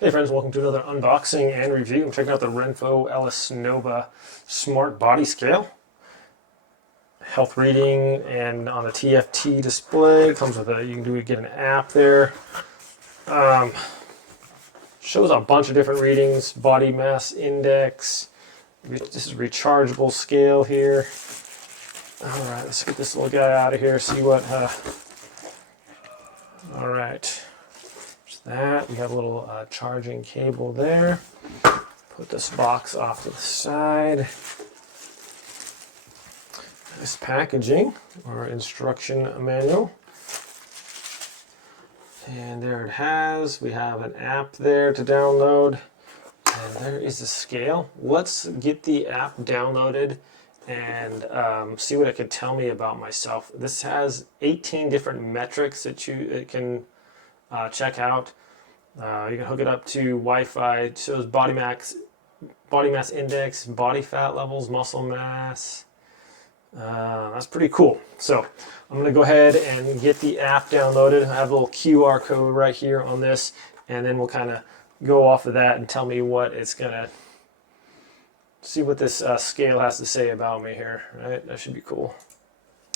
Hey friends, welcome to another unboxing and review. I'm checking out the Renpho Elis Nova Smart Body Scale. Health reading and on the TFT display. Comes with a, you can get an app there. Shows a bunch of different readings, body mass index. This is a rechargeable scale here. Alright, let's get this little guy out of here, see what, alright. That. We have a little charging cable there. Put this box off to the side. Nice packaging or instruction manual. And there it has. We have an app there to download. And there is the scale. Let's get the app downloaded and see what it can tell me about myself. This has 18 different metrics that it can check out. You can hook it up to Wi-Fi. It shows body mass index, body fat levels, muscle mass. That's pretty cool. So I'm going to go ahead and get the app downloaded. I have a little QR code right here on this, and then we'll kind of go off of that and tell me what it's going to see what this scale has to say about me here. Right? That should be cool.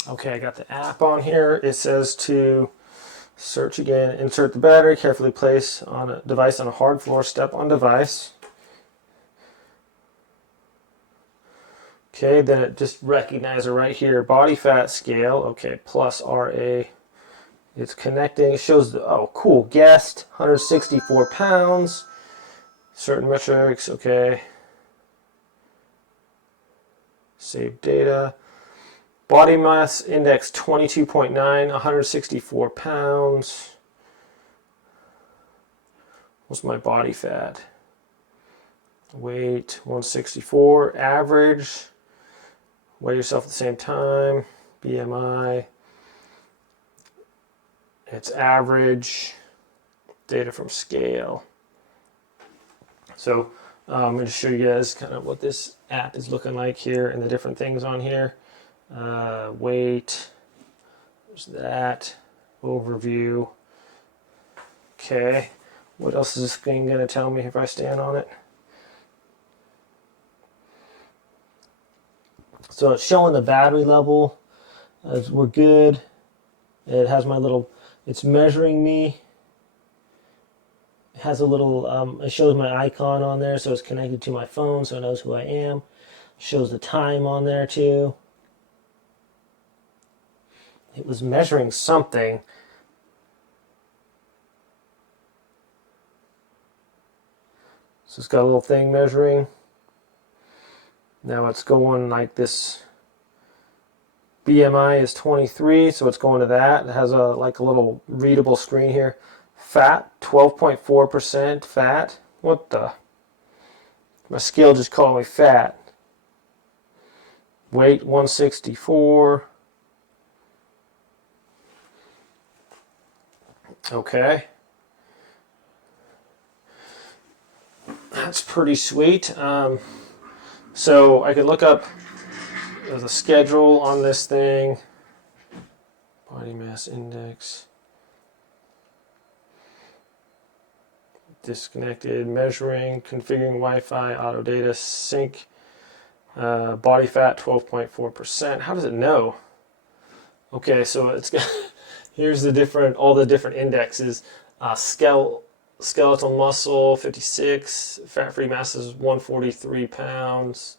Okay, I got the app on here. It says to search again, insert the battery, carefully place on a device on a hard floor, step on device. Okay, then it just recognizes right here, body fat scale, okay, plus RA. It's connecting, it shows, the, oh cool, guessed, 164 pounds, certain metrics, okay. Save data. Body mass index 22.9, 164 pounds. What's my body fat? Weight 164. Average. Weigh yourself at the same time. BMI. It's average. Data from scale. So I'm going to show you guys kind of what this app is looking like here and the different things on here. Weight, there's that, overview. Okay, what else is this thing going to tell me if I stand on it? So it's showing the battery level, as we're good. It has my little, it's measuring me. It has a little, it shows my icon on there, so it's connected to my phone, so it knows who I am. It shows the time on there too. It was measuring something. So it's got a little thing measuring. Now it's going like this. BMI is 23, so it's going to that. It has a like a little readable screen here. Fat, 12.4% fat. What the? My scale just called me fat. Weight, 164. Okay, that's pretty sweet. So I can look up, there's a schedule on this thing, body mass index, disconnected, measuring, configuring Wi-Fi, auto data, sync, body fat 12.4%. How does it know? Okay, so it's got here's the different, all the different indexes. Skeletal muscle, 56. Fat-free mass is 143 pounds.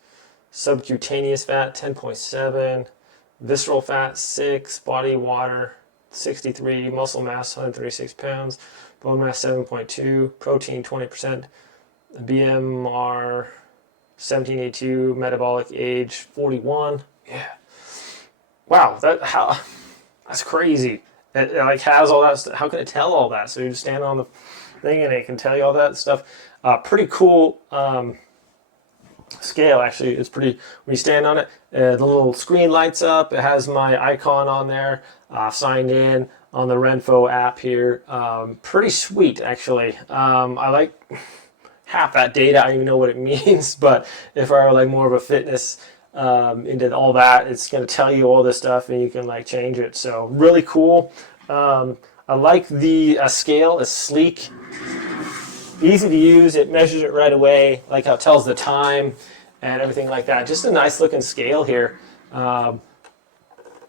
Subcutaneous fat, 10.7. Visceral fat, 6. Body water, 63. Muscle mass, 136 pounds. Bone mass, 7.2. Protein, 20%. BMR, 1782. Metabolic age, 41. Yeah. Wow, that's crazy. It like has all that stuff. How can it tell all that? So you just stand on the thing and it can tell you all that stuff. Pretty cool scale, actually. It's pretty, when you stand on it, the little screen lights up. It has my icon on there. Signed in on the Renpho app here. Pretty sweet, actually. I like half that data. I don't even know what it means, but if I were like more of a fitness into all that, it's going to tell you all this stuff and you can like change it. So really cool. I like the scale. It's sleek. easy to use. It measures it right away, like how it tells the time and everything like that. Just a nice looking scale here.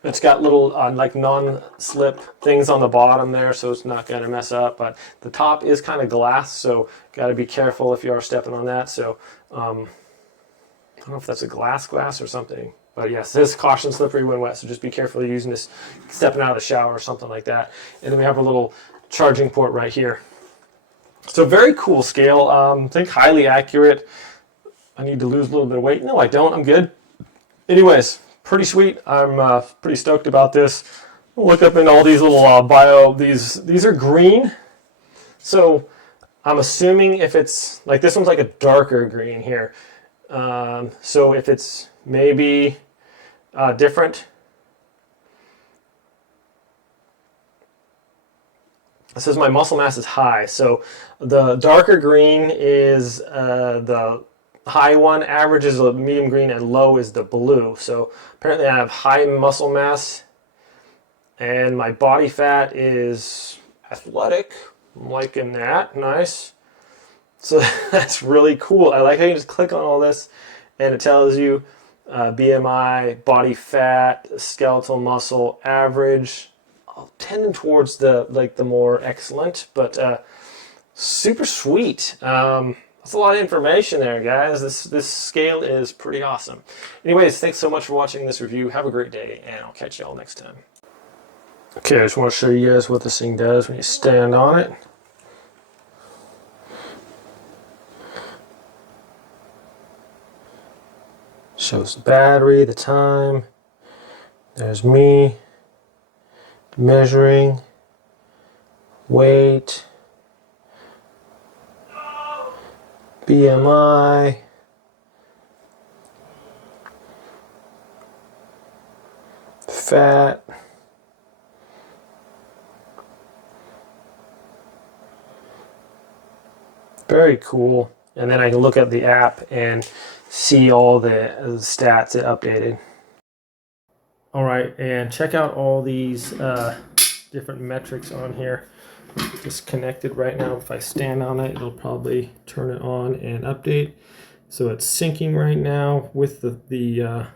It's got little like non-slip things on the bottom there, so it's not going to mess up. But the top is kind of glass, so got to be careful if you are stepping on that. So I don't know if that's a glass or something. But yes, this caution slippery when wet, so just be careful using this, stepping out of the shower or something like that. And then we have a little charging port right here. So very cool scale. I think highly accurate. I need to lose a little bit of weight. No, I don't. I'm good. Anyways, pretty sweet. I'm pretty stoked about this. Look up in all these little bio. These are green. So I'm assuming if it's like this one's like a darker green here. So if it's maybe different. It says my muscle mass is high. So the darker green is the high one, average is the medium green, and low is the blue. So apparently I have high muscle mass, and my body fat is athletic. I'm liking that. Nice. So that's really cool. I like how you just click on all this, and it tells you BMI, body fat, skeletal muscle, average. Tending towards the more excellent, but super sweet. That's a lot of information there, guys. This scale is pretty awesome. Anyways, thanks so much for watching this review. Have a great day, and I'll catch you all next time. Okay, I just want to show you guys what this thing does when you stand on it. Shows the battery, the time. There's me measuring weight, BMI, fat, very cool. And then I can look at the app and see all the stats it updated. All right, and check out all these different metrics on here. It's connected right now. If I stand on it, it'll probably turn it on and update. So it's syncing right now with the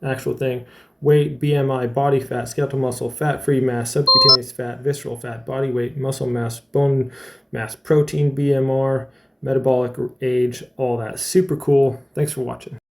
actual thing. Weight, BMI, body fat, skeletal muscle, fat-free mass, subcutaneous fat, visceral fat, body weight, muscle mass, bone mass, protein, BMR, metabolic age, all that. Super cool. Thanks for watching.